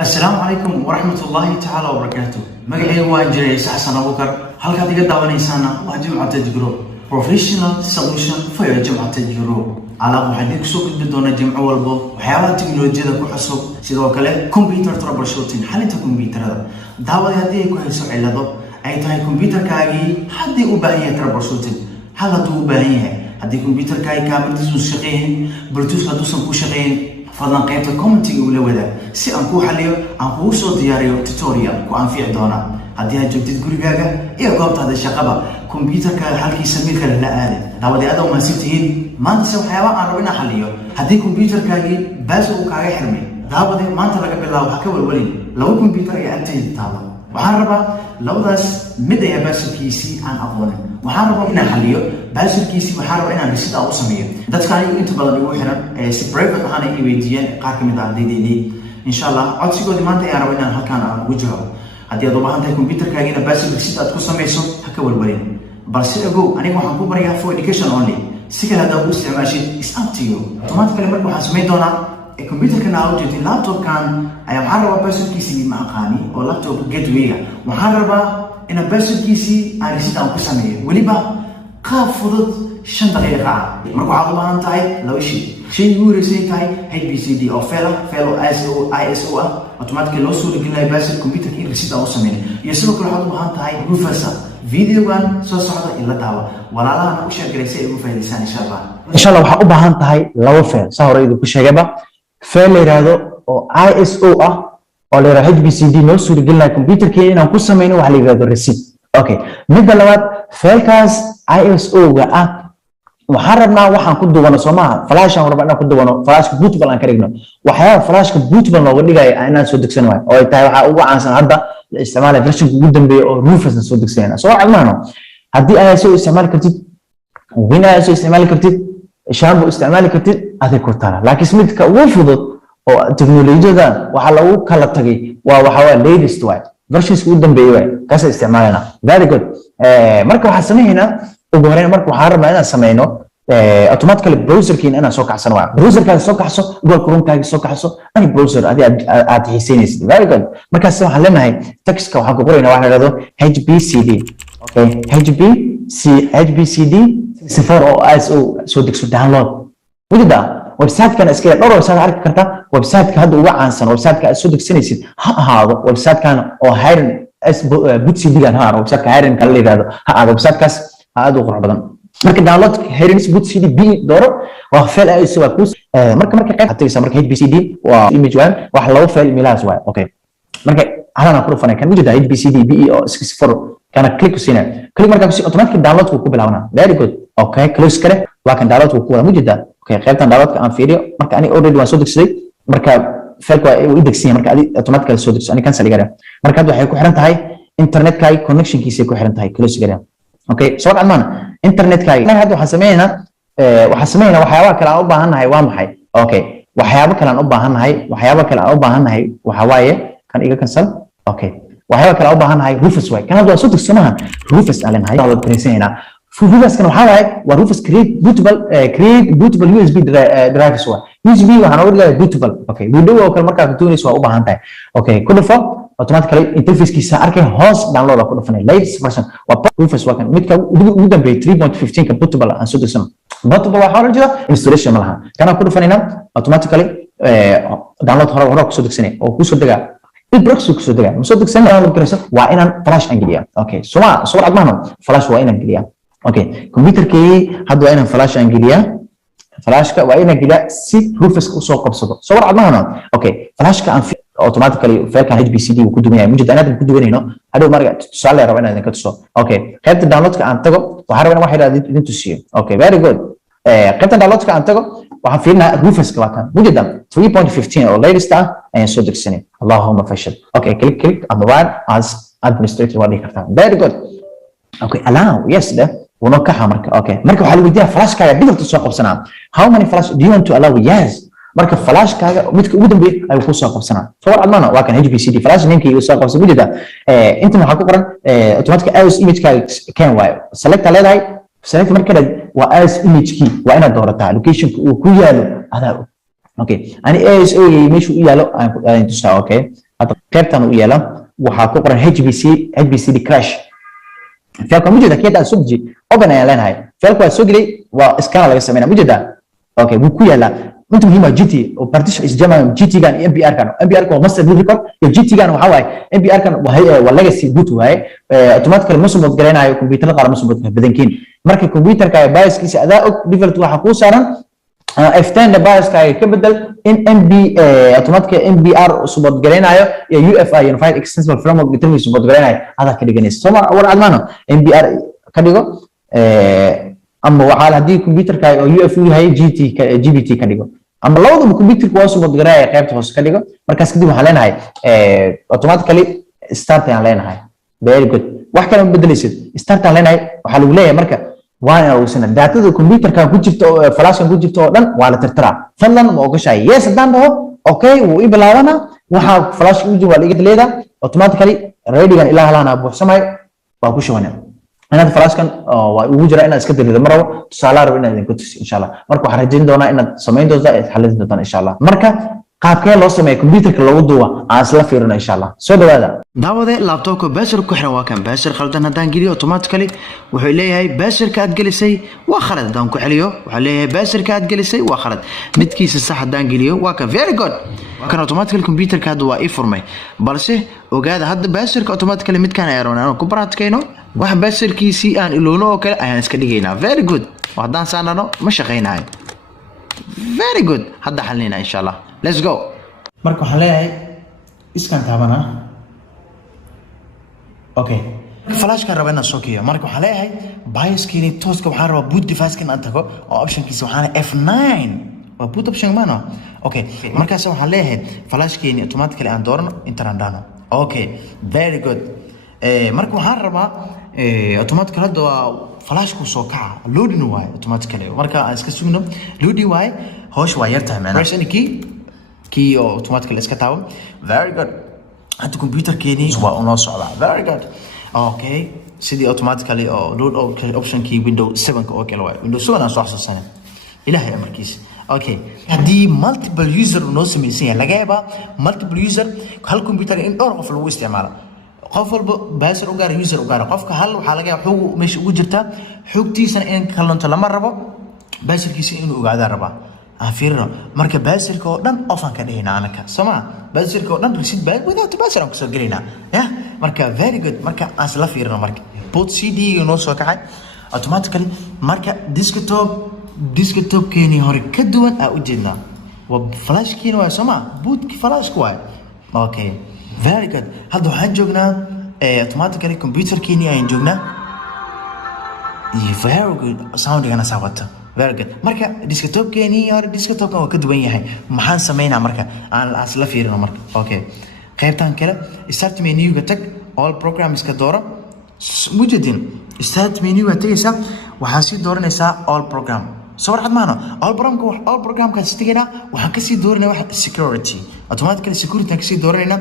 السلام عليكم ورحمة الله تعالى وبركاته. مقعي واجري حسن أبو بكر. هل كان تقدر ونيسانا وجمعة تجرو Professional Solution for جمعة تجرو على محدك سوق بدون جمع والبو وحيوات تكنولوجيا كحسب سيدو كله كمبيوتر ترابل شوتين حالة كمبيوتر هذا دعوة هذه كويس على أي تاي كمبيوتر كاي حد أباهية ترابل شوتين هذا تو أباهية هذه كمبيوتر كاي كامل تسوس شقين بلوتوث هدوسن كوشقين فضلا قيمة كومنتي ولا وذا سي أنكو حليو أنكو صوت دياريو توتوريال كو أنفع دونا هديها جبتي تقولي جاجا إيه قابط هذا الشقبة كمبيوتر كحالكي سمير كله لا آلة دعوة هذا وما سبتين ما تسوي حيوان أنا ربنا حليو هدي كمبيوتر كاجي بس وكاجي حرمي دعوة ما أنت لقى بالله وحكوا الولي لو كمبيوتر يأتي تطالع وحربا لو داس مدة يا بس كيسي عن أفضل وحربا إنا حليو بس كيسي وحربا إنا رسيت أو سمير ده كان أنت بلدي وحنا سبريفت أنا إيديان قارك مدة دي إن شاء الله عاد سيقول ما أنت يا ربنا هكذا وجهه هدي أضرب أنت كمبيوتر كاجينا بس رسيت أتكو سميسو حكوا الولي بس أقول أنا ما حكوا بريها for education only سكر هذا بوست عماشي is up to you automatically مركو حسمي دونا الكمبيوتر كان أوجد اللابتوب كان محربة بس كيسي مع قاني أو لابتوب جيت ويا محربة إن بس كيسي أرسيت أو كسمية ولي بقى قافضت 5 دقيقة مركو عقبها أنتاي لو شيء يورسين تاي HBCD أو فيلو ISO automatically لو صور قلنا بس الكمبيوتر كي رسيت أو سمية يسمى كل عقبها أنتاي بروفيسور فيديو كان صعدة إلا دعوة ولا لا أنا وش أجلسه يبغى لسان إن شاء الله وحقوبها أنتاي لو فيل صار يدو كل شيء جبا فيل يرادو أو ISO أو لرا HBCD لو صور قلنا الكمبيوتر كي أنا كل سمينه وحلي يرادو رسيت أوكي نبدأ لوات فيل كاس ISO جاء وحربنا وحن كده وانا سماها فلاش أنا ربنا كده وانا فلاش بوتبل أنا كرينا وحياة فلاش بوتبل لو قلنا جاي أنا سودك سنوات أو تاع هو عن سنة هذا استعمال فريش جدا بروفس سودك سنة سواء عمانه هدي أنا سوي استعمال كتير وهنا سوي استعمال كتير شامبو استعمال كتير هذا كرتنا لكن سميت كوفضت أو تكنولوجيا ده وحلو كلا تجي وحوالي ليدست وايد فريش جدا بيوي كاس استعمالنا very good مركب حسني هنا وجمهورين مركو حارب أنا سمينه أوتوماتيكلي براوزر كين أنا سوق حسن واحد براوزر كان سوق حسن جوجل كروم كان سوق حسن أنا براوزر هذه أتحسينيس very good مركز سوى حلنا هاي تكست كوا حكوا برينا واحد هذا HBCD أوكي HBCD صفر أو ISO سودك سود داونلود وده ويب سايت كان اسكيل دور ويب سايت عارف كرتا ويب سايت كهذا وعن سنة ويب سايت كان سودك سنيسيد هذا ويب سايت كان أو هايرن بوتسي ديجان هذا ويب سايت هايرن كان لي هذا ويب سايت كاس هذا قرب بدن marka download heernis bootcd b dooro waa file ay soo kuus marka qayb hatta isa marka hbcd waa image waan wax lagu file milaas waa okay marka halana ku fanay kan wajida hbcd b oo 64 kana click usina click marka si automatic download ku bilaawna very good okay close kale waa kan download ku wada wajida okay qaybtan download aan fiiriyo marka ani already waan soo degsaday marka file waa uu degsiyo marka adi automatic soo degso ani kan saliga marka waxay ku xiran tahay internet kay connection kiisa ku xiran tahay close kale اوكي سؤال عمان انترنت كاي انا هذا وحسمينا وحيابا كلا او باهنahay waa maxay okay waxyaabo kala oo baahanahay waxyaabo kala oo baahanahay waxa waaye kan iga cancel okay waxyaabo kala oo baahanahay Rufus way kan hada soo tigsanaha Rufus alanahay oo presenayna Rufus kan waxa waaye waa Rufus create bootable USB drives waa USB waxaan u leeyahay bootable okay video oo kale marka aad doonayso waa u baahan tahay okay ku dhufo automatically interface kiisa arkay hoos download ku dhufanay latest version waa Rufus waa kan midka ugu dambeeyay 3.15 ka bootable aan soo degsan bootable waxa la jira installation malaha kana ku dhufanayna automatically download hore ku soo degsanay oo ku soo daga البروكس ku soo daga soo degsan download garayso waa inaan flash angeliya okay soo admaano flash waa inaan geliya okay computerkii hadda waa inaan flash angeliya flashka waa inaan geliya si Rufus ku soo qabsado soo admaano okay flashka aan automatically فيلكان HBCD وكدومية موجود أنا بكدومينه هذا مرة سؤال ربنا إذا كنتوا أوكي قيمة الداونلود كأن تجو وحربنا واحد إذا تسير أوكي very good قيمة الداونلود كأن تجو وحفينا Rufus كواكان موجود 3.15 أو latest أي صدق السنة اللهم فشل أوكي كليك on the one as administrator وادي كرتان very good أوكي allow yes ده ونوكها مركب أوكي مركب حلو بديها فلاش كايا بيدر تسوق بسنة how many flash do you want to allow yes marka flash kaaga midka ugu dambeeyay ay ku soo qabsanaa soo admaana waa kan HBCD flash ninkii uu soo qabsay wajida inta waxa ku qoran automatic ISO image kaaga kan way select leedahay select marka waa ISO image key waa inaad doorataa location uu ku yaalo adaa okay ani ISO image uu yaalo aan tusaa okay هذا قيبتان ويالا وحاكوقرا HBCD crash فيلكم موجودة كده سوجي open يا لين هاي فيلكم سوجي واسكان على سمينا موجودة اوكي وكويا لا انت مهمه جي تي وبارتيشن اسجما جي تي كان ام بي ار كان ام بي ار كان ماستر ريكورد جي تي كان وحواي ام بي ار كان وهي ولغسي بوت واي اوتوماتيكال مسمود غرينايو كمبيوتر قار مسمود بدنكين marka computerka bioskiisa adaa og default waxa ku saaran f10 bioska ka bedel in mb automatic mbr subad gareynayo iyo ufi unified extensible framework determinate subad gareynayo hada ka dhiganayso soma war admaano mbr ka dhigo ama waxa hadii computerka oo ufi yahay gbt ka dhigo ama labadaba computerka waa subad gareeyo qaybta hoos ka dhigo markaas kadib waxa leenahay automatically start aan leenahay very good wax kale ma bedelaysid start aan leenahay waxa lagu leeyahay marka وانا وسنا داتا الكمبيوتر كان كجبت فلاش كان كجبت دن ولا ترترا فضلا ما اوغشاي يس دان دهو اوكي و يبلاوانا waxa flash uji waa laga leeda automatically ready gan ilaa halana buuxsamay waa ku shubana inaad flash kan waa ugu jira inaad iska dirido maraw tusaale rabo inaad ku tusi insha Allah marka waxaan rajayn doonaa inaad sameyn doonto xalin doonto insha Allah marka qaabkee loo sameeyo computerka lagu duuba aan isla fiirino insha Allah soo dhawaada daawade laptopka bashir ku xiran waa kan bashir khaldan hadaan geliyo automatically wuxuu leeyahay bashirka aad gelisay waa khalad hadaan ku xiliyo wuxuu leeyahay bashirka aad gelisay waa khalad midkiisa sax hadaan geliyo waa kan very good kan automatically computerka hadda waa ii furmay balse ogaada hadda bashirka automatically midkan ay rabnaa ku baraadkayno wax bashirkiisi aan iloono oo kale ayaan iska dhigaynaa very good hadaan saanano ma shaqeynayo very good hadda xalina insha Allah let's go marka waxaan leeyahay iskan taabana okay flash ka rabana sokiyo marka waxaan leeyahay BIOS kini tooska waxaan rabaa boot device kan aan tago oo option kiisa waxaan F9 waa boot option maana okay markaas waxaan leeyahay flash kini automatically aan doorno interandano okay very good marka waxaan rabaa automatically hadda flash ku soo kaca loading way automatically marka aan iska sugno loading way hoosh waa yartahay maana press any key automatically iska taabo very good hadda computer keeni waa ono socda very good okay sidii automatically load option key window 7 oo kale way window 7 aan soo xasuusanay ilaahay amarkiisa okay hadii multiple user noo sameeyay laga yaabaa multiple user hal computer in dhowr qof lagu isticmaalo qof walba bashir u gaar user u gaar qofka hal waxa laga yaabaa xog meesha ugu jirta xogtiisana in kalonto lama rabo bashirkiisa inuu ogaado raba afirno marka bashirka oo dhan ofan ka dhigina anaka sama bashirka oo dhan receipt bad without bashir aan ku soo gelina ya marka very good marka as la fiirno marka put cd noo soo kacay automatically marka desktop keeni hore ka duwan aa u jeedna waa flash keeni waa sama boot flash ku waa okay very good hadda waxaan joognaa automatically computer keeni ayaan joognaa very good sound igana saabata very good marka desktop keeni hore desktop ka duwan yahay maxaan sameeynaa marka aan asla fiirino marka okay qaybtan kale start menu ga tag all programs ka dooro mujadin start menu ga tagaysa waxaa si dooranaysaa all program soo warxad maano all program ka istigina waxaan ka sii dooranaa wax security automatically security ka sii dooranayna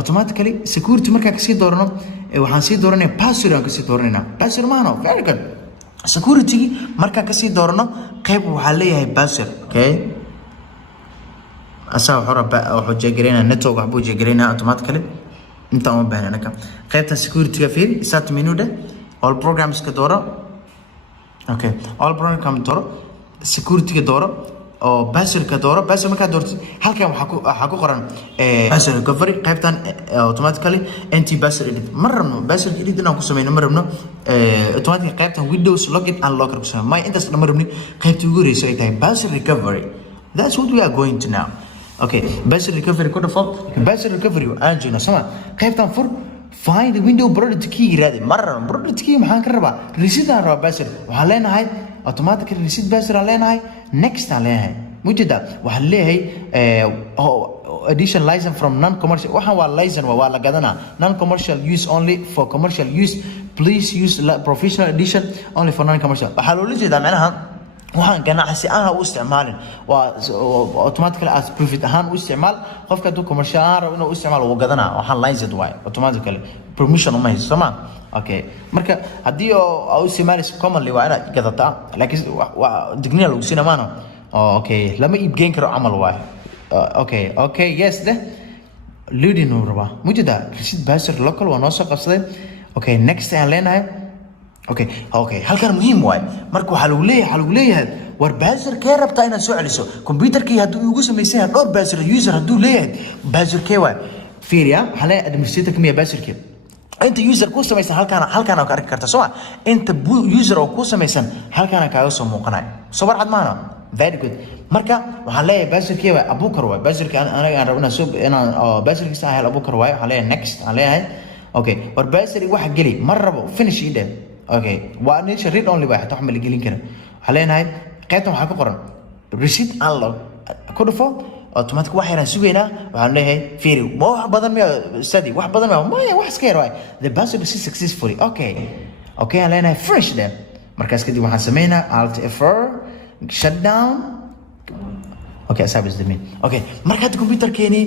automatically security marka ka sii doorano waxaan sii dooranaa password ka sii dooranayna password maano very good security marka ka sii doorno qayb waxa leeyahay password okay asaa wuxuu jeegareena network waxbuu jeegareena automatically inta uma baahnaa ka qaybta security ka fiir start menu da all programs ka dooro okay all programs dooro security ka dooro oo password ka dooro password marka doorto halkan waxa ku qoran password recovery qaybtan automatically anti password edit marno password edit inaan ku sameeyno marno automatically qaybtan windows login and locker ku sameeyno ma intaas dhammaan rabni qaybta ugu horeysa ay tahay password recovery that's what we are going to now okay password recovery ku default password recovery aan joognaa sama qaybtan for find the window product key raadi marno product key maxaan ka rabaa receipt aan rabaa password waxaan leenahay automatically receipt password aan leenahay next aan leenahay mujada waxaan leeyahay addition license from non-commercial waxaan waa license waa la gadanaa non-commercial use only for commercial use please use professional edition only for non-commercial waxaa loola jeedaa macnaha waxaan ganacsi aan u isticmaalin waa automatically as profit ahaan u isticmaal qofka duu commercial aan rabo inuu isticmaalo wuu gadanaa waxaan license waay automatically permission uma hayso sama okay marka hadii oo isticmaalis commonly waa inaad gadataa laakiin waa digniin lagu siina maano okay lama iib geen karo amal waay okay yes loading uu rabaa mujida receipt password local waa noo soo qabsaday okay next aan leenahay okay halkan muhiim waay marka waxa lagu leeyahay war password kee rabtaa inaad soo celiso computerkii hadduu ugu samaysan yahay dhowr password user hadduu leeyahay password kee waay fiiriya hale administrator kamiya password kee inta user ku samaysan halkaan ka arki karta soo inta user oo ku samaysan halkaan kaaga soo muuqanay soo warcad maana very good marka waxaan leeyahay passwordkii waa Abuukar waay passwordkii anaga aan rabnaa soo inaan passwordkii sax hel Abuukar waay waxaan leeyahay next aan leeyahay okay war password waxa gali mar rabo finish ide okay waa niche read only waxa wax ma la gelin karo waxaan leenahay qaybtan waxa ku qoran receipt unlock ku dhufo automatic waxa yaraan sugeynaa waxaan leeyahay fiiri wax badan ma study wax badan ma wax iska yar waay the password is successfully okay aan leenahay finish de markaas kadib waxaan sameynaa alt f4 shut down okay asab is damin okay marka hadda computer keeni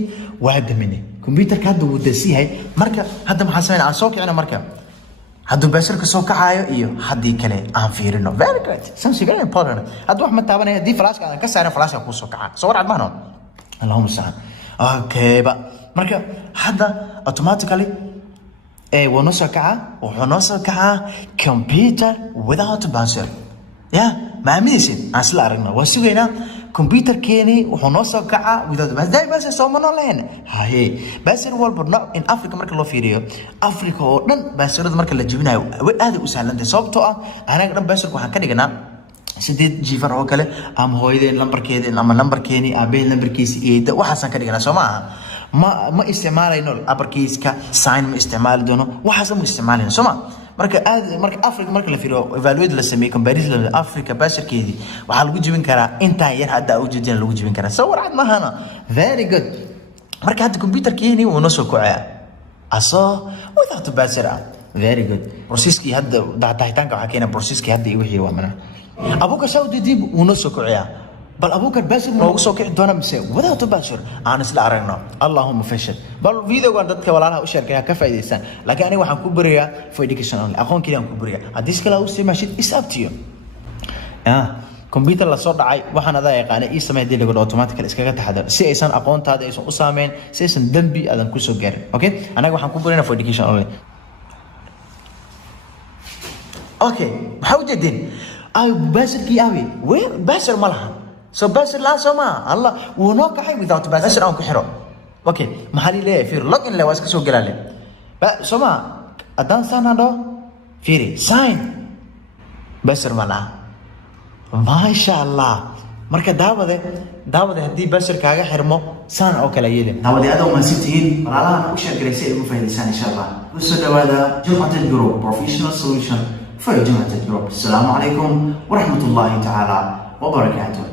waa damine computer ka hadda uu dasihay marka hadda maxaa sameynaa aan soo kicina marka hadda password ka soo kacayo iyo hadii kale aan fiirino very good sounds very important hadda wax ma taabanaya hadii flash ka saaran flash ku soo kaca soo warcad maano allahumma sa'an okay ba marka hadda automatically waa noo soo kaca wuxuu noo soo kaca computer without password ما أميزين أصلا أرجعنا وسوينا كمبيوتر كيني وحنوصل كعا وده بس ده بس سومنا لين هاي بس الوال برنا إن أفريقيا مركز الله فيريو أفريقيا نن بس رد مركز اللي جبناه وهذا أسهل ده صوبته أنا قدام بس ركوع كده جنا سديد جيفر هو كله أم هو يدين لمبر كده أم لمبر كيني أبين لمبر كيس إيه وحسن كده جنا سماها ما استعمال إنه أبر كيس كساين ما استعمال دونه وحسن ما استعمال إنه سما marka Africa marka la fiiro evaluate la sameeyo comparison la Africa basharkeedi waxa lagu jibin karaa inta yar hadda u jeedin lagu jibin karaa sawir cad mahana very good marka hadda computer keeni uu noo soo kocaya aso without bashara very good processki hadda daahitaanka waxa keena processki hadda wixii waa mana Abuukar Saudi dib uu noo soo kocaya bal Abuukar bashar ma ugu soo kici doona mise without bashar aan isla aragno Allahumma fashal bal video gaan dadka walaalaha u sheerkaya ka faa'iideysan laakiin aniga waxaan ku bariyaa for educational aqoon kaliya aan ku bariyaa hadii iskala u sameeysid is up to you computer la soo dhacay waxaan adaa yaqaan ee sameeyay lagu automatically iskaga taxadar si aysan aqoontaada aysan u saameyn si aysan dambi aadan ku soo gaarin okay anaga waxaan ku bariyaa for educational okay waxa u jeedin ay bashirkii awi way bashir malaha so bashir la soma Allah wuu noo kaxay without bashir aan ku xiro okay maxali leeyahay fiir login la waska soo galale ba soma adan sanado fiiri sign bashir malaha ma sha Allah marka daawade hadii bashir kaaga xirmo san oo kala yeelin daawade aad oo mansitiin walaalaha u sheegaysay ugu faa'iideysan insha Allah soo dhawaada Jum'atul Group professional solution for Jum'atul Group assalamu alaykum wa rahmatullahi ta'ala wa barakatuh